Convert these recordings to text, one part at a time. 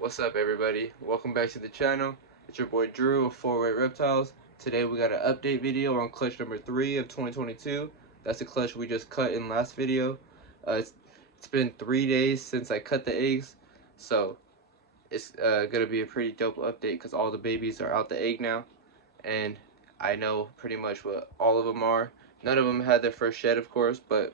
What's up, everybody? Welcome back to the channel. It's your boy Drew of 4-Way Reptiles. Today we got an update video on clutch number 3 of 2022. That's the clutch we just cut in last video. It's been 3 days since I cut the eggs, so it's gonna be a pretty dope update because all the babies are out the egg now, and I know pretty much what all of them are. None of them had their first shed, of course, but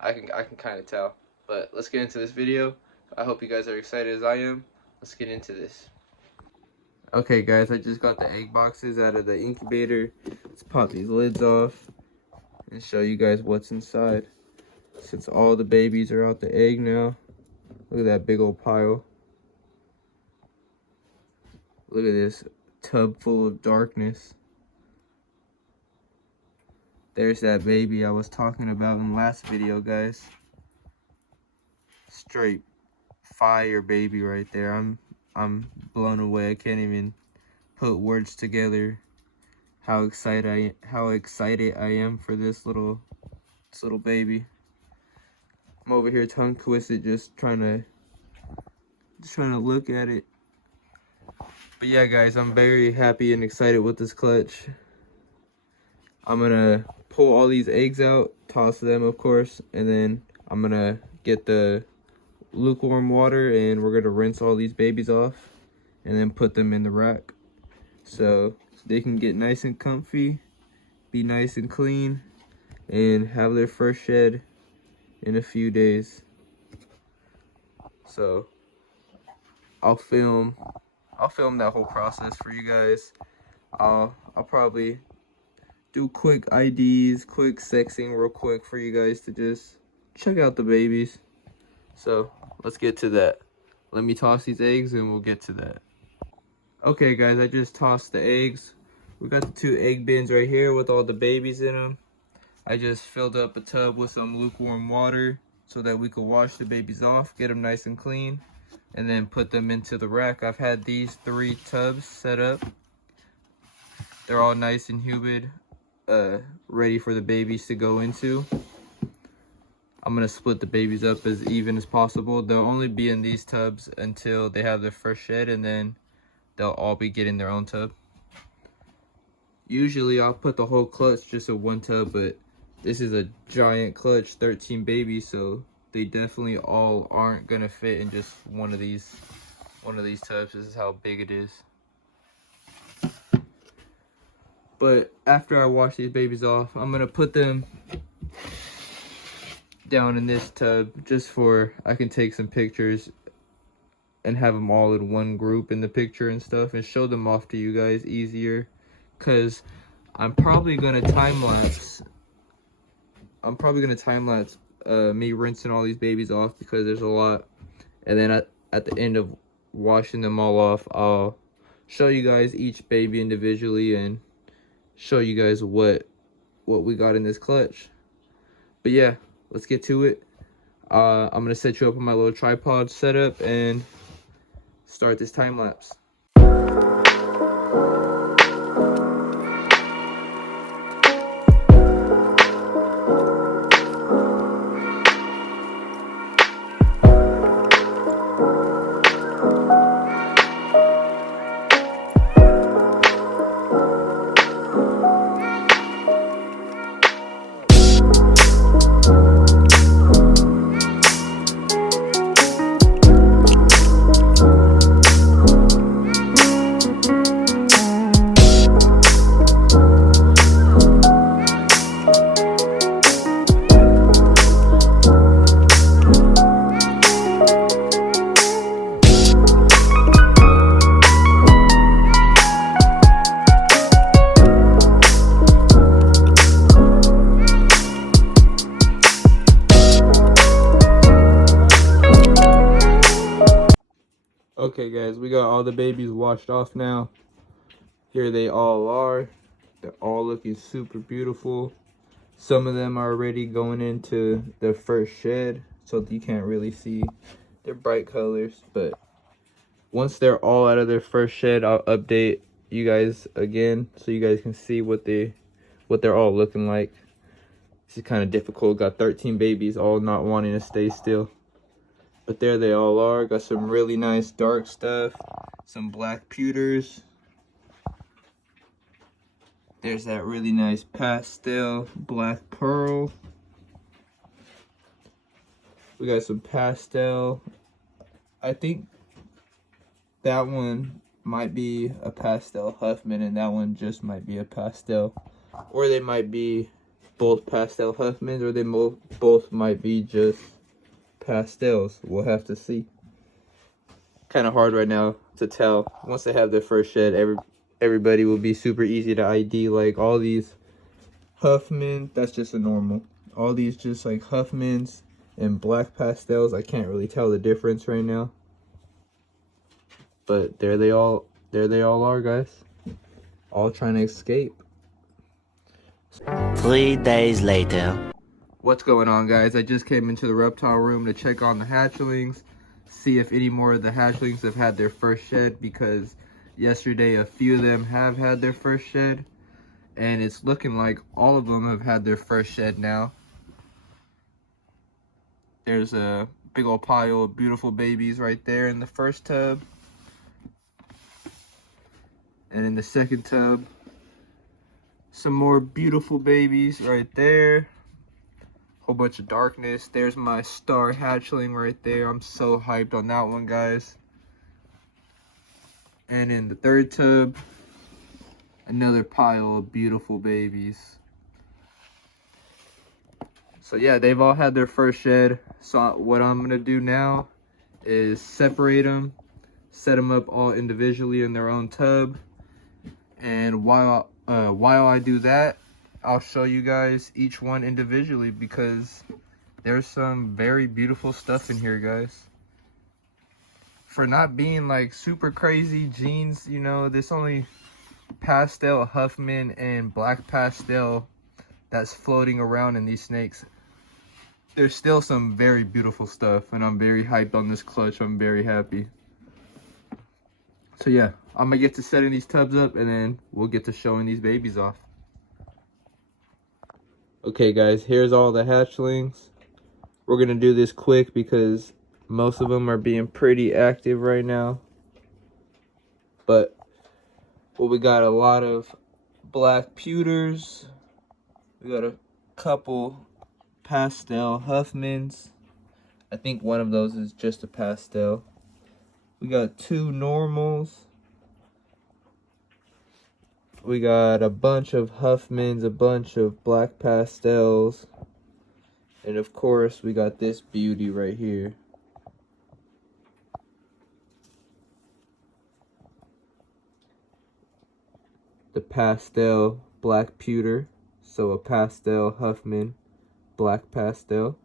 I can kind of tell. But let's get into this video. I hope you guys are excited as I am. Let's get into this. Okay guys, I just got the egg boxes out of the incubator. Let's pop these lids off and show you guys what's inside. Since all the babies are out the egg now, look at that big old pile. Look at this tub full of darkness. There's that baby I was talking about in the last video, guys. Straight fire baby right there. I'm blown away. I can't even put words together how excited I am for this little baby. I'm over here tongue twisted just trying to look at it. But yeah guys, I'm very happy and excited with this clutch. I'm gonna pull all these eggs out, toss them of course, and then I'm gonna get the lukewarm water and we're gonna rinse all these babies off and then put them in the rack so they can get nice and comfy, be nice and clean, and have their first shed in a few days. So I'll film that whole process for you guys. I'll probably do quick IDs, quick sexing real quick for you guys to just check out the babies. So let's get to that. Let me toss these eggs and we'll get to that. Okay guys, I just tossed the eggs. We got the 2 egg bins right here with all the babies in them. I just filled up a tub with some lukewarm water so that we could wash the babies off, get them nice and clean, and then put them into the rack. I've had these 3 tubs set up. They're all nice and humid, ready for the babies to go into. I'm gonna split the babies up as even as possible. They'll only be in these tubs until they have their first shed, and then they'll all be getting their own tub. Usually I'll put the whole clutch just in one tub, but this is a giant clutch, 13 babies, so they definitely all aren't gonna fit in just one of these tubs. This is how big it is. But after I wash these babies off, I'm gonna put them down in this tub just for I can take some pictures and have them all in one group in the picture and stuff and show them off to you guys easier, because I'm probably gonna time lapse me rinsing all these babies off because there's a lot, and then at the end of washing them all off, I'll show you guys each baby individually and show you guys what we got in this clutch. But yeah, let's get to it. I'm gonna set you up on my little tripod setup and start this time lapse. Okay guys, we got all the babies washed off now. Here they all are. They're all looking super beautiful. Some of them are already going into their first shed, so you can't really see their bright colors. But once they're all out of their first shed, I'll update you guys again so you guys can see what they're all looking like. This is kind of difficult. Got 13 babies all not wanting to stay still. But there they all are. Got some really nice dark stuff. Some black pewters. There's that really nice pastel black pearl. We got some pastel. I think that one might be a pastel Huffman and that one just might be a pastel. Or they might be both pastel Huffmans, or they both might be just pastels. We'll have to see. Kind of hard right now to tell. Once they have their first shed, everybody will be super easy to ID. Like all these Huffman, that's just a normal. All these just like Huffmans and black pastels, I can't really tell the difference right now. But there they all are, guys. All trying to escape. 3 days later. What's going on, guys? I just came into the reptile room to check on the hatchlings, see if any more of the hatchlings have had their first shed, because yesterday a few of them have had their first shed, and it's looking like all of them have had their first shed now. There's a big old pile of beautiful babies right there in the first tub. And in the second tub, some more beautiful babies right there. Whole bunch of darkness. There's my star hatchling right there. I'm so hyped on that one, guys. And in the third tub, another pile of beautiful babies. So yeah, they've all had their first shed. So what I'm gonna do now is separate them, set them up all individually in their own tub. And while I do that, I'll show you guys each one individually, because there's some very beautiful stuff in here, guys. For not being like super crazy genes, you know, this only pastel Huffman and black pastel that's floating around in these snakes. There's still some very beautiful stuff, and I'm very hyped on this clutch. I'm very happy. So yeah, I'm gonna get to setting these tubs up, and then we'll get to showing these babies off. Okay guys, here's all the hatchlings. We're gonna do this quick because most of them are being pretty active right now. But well, we got a lot of black pewters. We got a couple pastel Huffmans. I think one of those is just a pastel. We got 2 normals. We got a bunch of Huffmans, a bunch of black pastels. And of course, we got this beauty right here. The pastel black pewter. So a pastel Huffman, black pastel.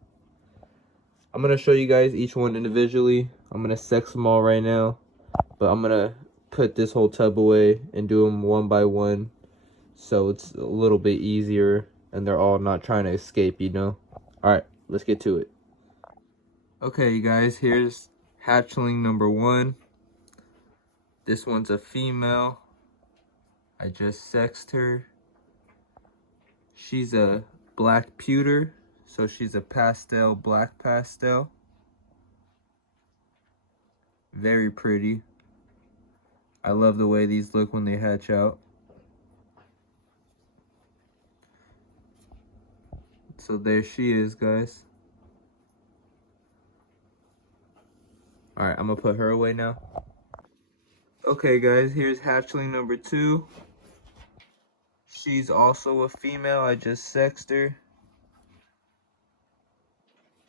I'm going to show you guys each one individually. I'm going to sex them all right now. But I'm going to put this whole tub away and do them one by one, so it's a little bit easier and they're all not trying to escape, you know. All right, let's get to it. Okay, you guys, here's hatchling number 1. This one's a female. I just sexed her. She's a black pewter, so she's a pastel black pastel. Very pretty. I love the way these look when they hatch out. So there she is, guys. Alright, I'm gonna put her away now. Okay guys, here's hatchling number 2. She's also a female. I just sexed her.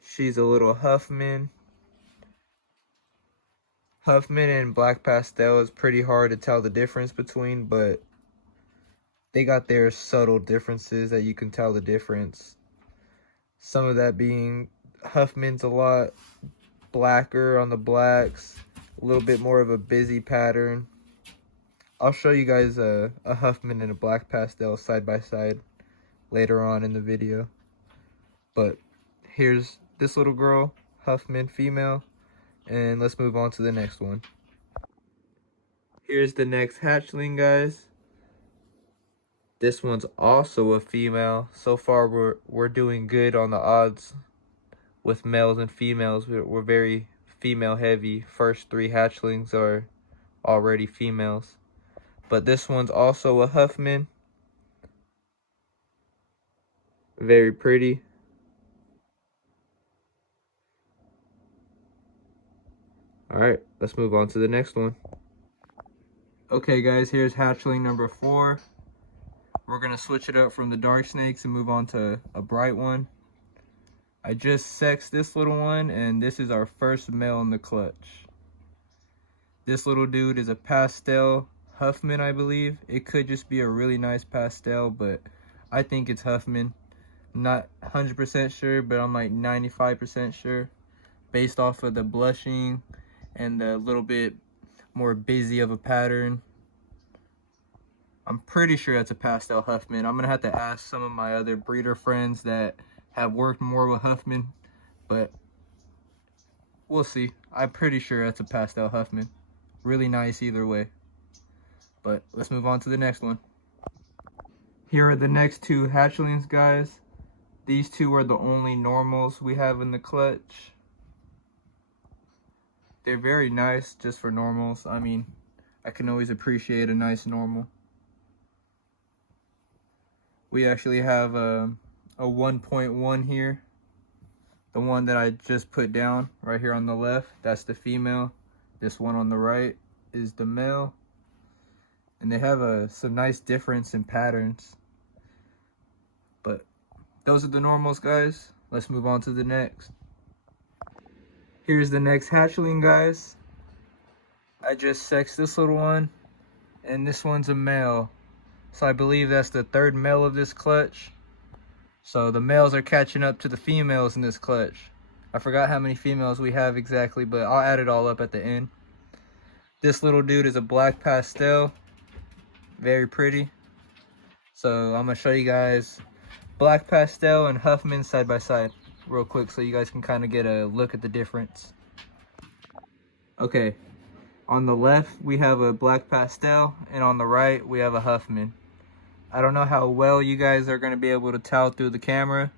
She's a little Huffman. Huffman and black pastel is pretty hard to tell the difference between, but they got their subtle differences that you can tell the difference. Some of that being Huffman's a lot blacker on the blacks, a little bit more of a busy pattern. I'll show you guys a Huffman and a black pastel side by side later on in the video. But here's this little girl, Huffman female. And let's move on to the next one. Here's the next hatchling, guys. This one's also a female. So far, we're doing good on the odds with males and females. We're very female heavy. First 3 hatchlings are already females. But this one's also a Huffman. Very pretty. Alright, let's move on to the next one. Okay guys, here's hatchling number 4. We're gonna switch it up from the dark snakes and move on to a bright one. I just sexed this little one, and this is our first male in the clutch. This little dude is a pastel Huffman, I believe. It could just be a really nice pastel, but I think it's Huffman. Not 100% sure, but I'm like 95% sure, based off of the blushing and the little bit more busy of a pattern. I'm pretty sure that's a pastel Huffman. I'm gonna have to ask some of my other breeder friends that have worked more with Huffman, but we'll see. I'm pretty sure that's a pastel Huffman. Really nice either way. But let's move on to the next one. Here are the next 2 hatchlings, guys. These 2 are the only normals we have in the clutch. They're very nice just for normals. I mean, I can always appreciate a nice normal. We actually have a 1.1 here. The one that I just put down right here on the left, that's the female. This one on the right is the male. And they have some nice difference in patterns. But those are the normals, guys. Let's move on to the next. Here's the next hatchling, guys. I just sexed this little one, and this one's a male. So I believe that's the 3rd male of this clutch. So the males are catching up to the females in this clutch. I forgot how many females we have exactly, but I'll add it all up at the end. This little dude is a black pastel. Very pretty. So I'm gonna show you guys black pastel and Huffman side by side real quick so you guys can kind of get a look at the difference. Okay, on the left we have a black pastel, and on the right we have a Huffman. I don't know how well you guys are going to be able to tell through the camera,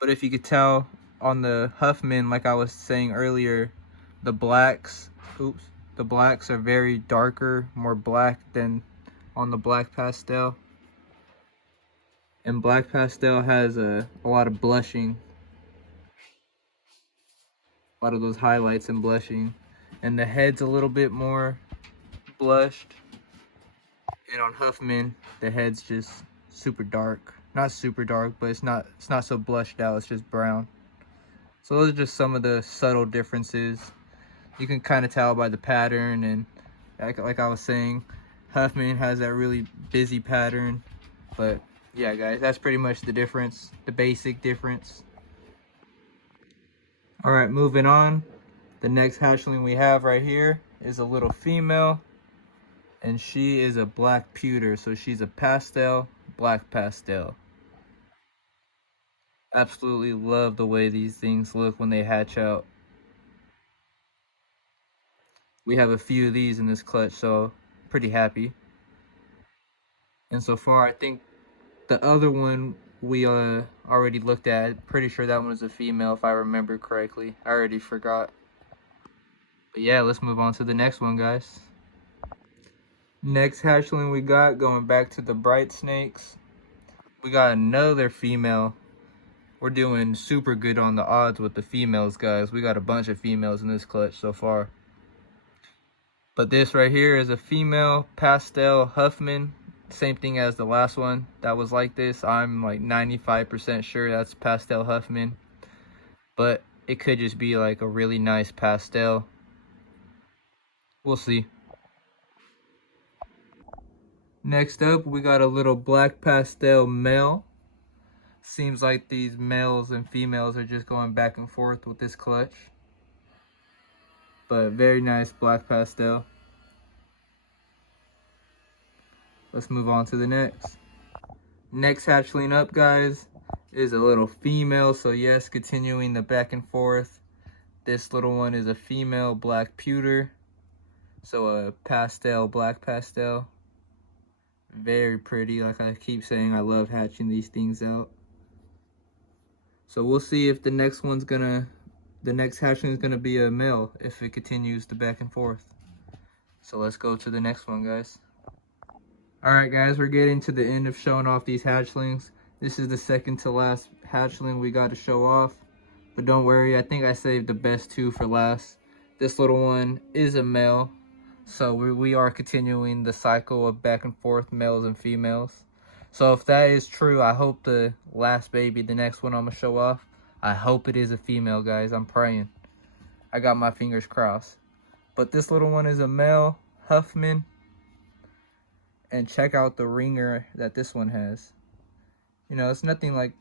but if you could tell on the Huffman, like I was saying earlier, the blacks are very darker, more black than on the black pastel. And black pastel has a lot of blushing, a lot of those highlights and blushing, and the head's a little bit more blushed. And on Huffman, the head's just super dark. Not super dark, but it's not so blushed out, it's just brown. So those are just some of the subtle differences. You can kind of tell by the pattern, and like I was saying, Huffman has that really busy pattern. But yeah, guys, that's pretty much the difference, the basic difference. All right, moving on. The next hatchling we have right here is a little female, and she is a black pewter, so she's a pastel, black pastel. Absolutely love the way these things look when they hatch out. We have a few of these in this clutch, so pretty happy. And so far, I think the other one we already looked at. Pretty sure that one was a female, if I remember correctly. I already forgot. But yeah, let's move on to the next one, guys. Next hatchling we got, going back to the bright snakes, we got another female. We're doing super good on the odds with the females, guys. We got a bunch of females in this clutch so far. But this right here is a female pastel Huffman. Same thing as the last one that was like this. I'm like 95% sure that's pastel Huffman. But it could just be like a really nice pastel. We'll see. Next up, we got a little black pastel male. Seems like these males and females are just going back and forth with this clutch. But very nice black pastel. Let's move on to the next. Next hatchling up, guys, is a little female. So yes, continuing the back and forth. This little one is a female black pewter. So a pastel, black pastel. Very pretty. Like I keep saying, I love hatching these things out. So we'll see if the next one's gonna the next hatchling is going to be a male if it continues to back and forth. So let's go to the next one, guys. Alright guys, we're getting to the end of showing off these hatchlings. This is the second to last hatchling we got to show off. But don't worry, I think I saved the best two for last. This little one is a male. So we are continuing the cycle of back and forth males and females. So if that is true, I hope the last baby, the next one I'm going to show off, I hope it is a female, guys. I'm praying. I got my fingers crossed. But this little one is a male Huffman. And check out the ringer that this one has. You know, it's nothing like,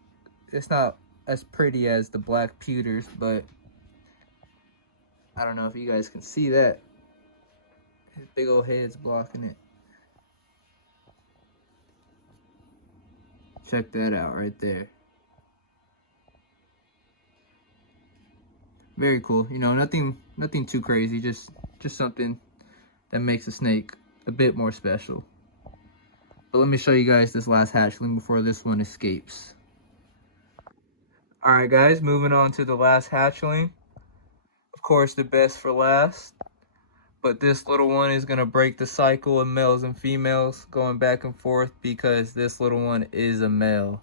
it's not as pretty as the black pewters, but I don't know if you guys can see that. His big old head's blocking it. Check that out right there. Very cool. You know, nothing too crazy, just something that makes a snake a bit more special. But let me show you guys this last hatchling before this one escapes. Alright guys, moving on to the last hatchling. Of course, the best for last. But this little one is going to break the cycle of males and females going back and forth because this little one is a male.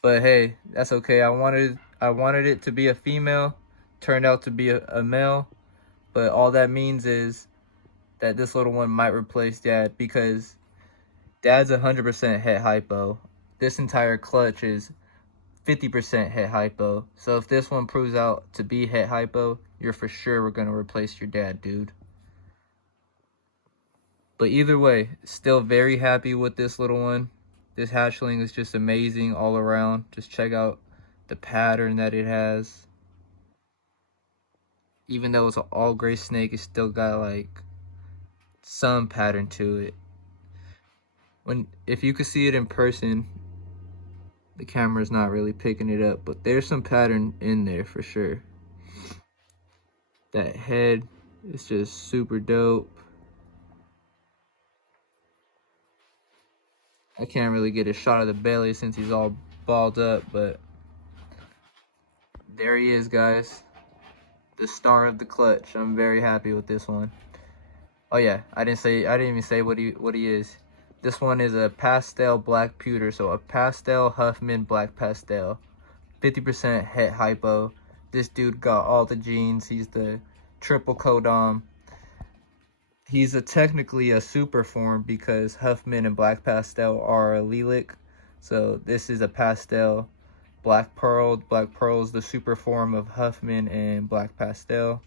But hey, that's okay. I wanted it to be a female. Turned out to be a male. But all that means is that this little one might replace Dad because Dad's 100% het hypo. This entire clutch is 50% het hypo. So if this one proves out to be het hypo, you're for sure going to replace your dad, dude. But either way, still very happy with this little one. This hatchling is just amazing all around. Just check out the pattern that it has. Even though it's an all gray snake, it's still got like some pattern to it. If you could see it in person, the camera's not really picking it up, but there's some pattern in there for sure. That head is just super dope. I can't really get a shot of the belly since he's all balled up, but there he is, guys. The star of the clutch. I'm very happy with this one. Oh yeah, I didn't even say what he is. This one is a pastel black pewter, so a pastel Huffman black pastel. 50% het hypo. This dude got all the genes. He's the triple codom. He's technically a super form because Huffman and black pastel are allelic. So this is a pastel black pearl. Black pearl is the super form of Huffman and black pastel.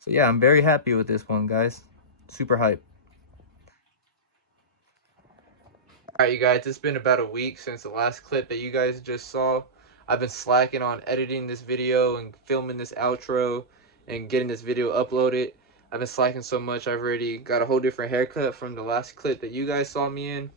So yeah, I'm very happy with this one, guys. Super hype. Alright you guys, it's been about a week since the last clip that you guys just saw. I've been slacking on editing this video and filming this outro and getting this video uploaded. I've been slacking so much, I've already got a whole different haircut from the last clip that you guys saw me in.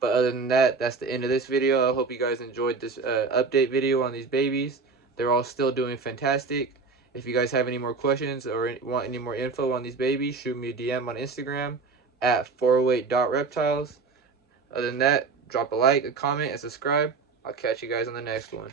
But other than that, that's the end of this video. I hope you guys enjoyed this update video on these babies. They're all still doing fantastic. If you guys have any more questions or want any more info on these babies, shoot me a DM on Instagram at 408.reptiles. Other than that, drop a like, a comment, and subscribe. I'll catch you guys on the next one.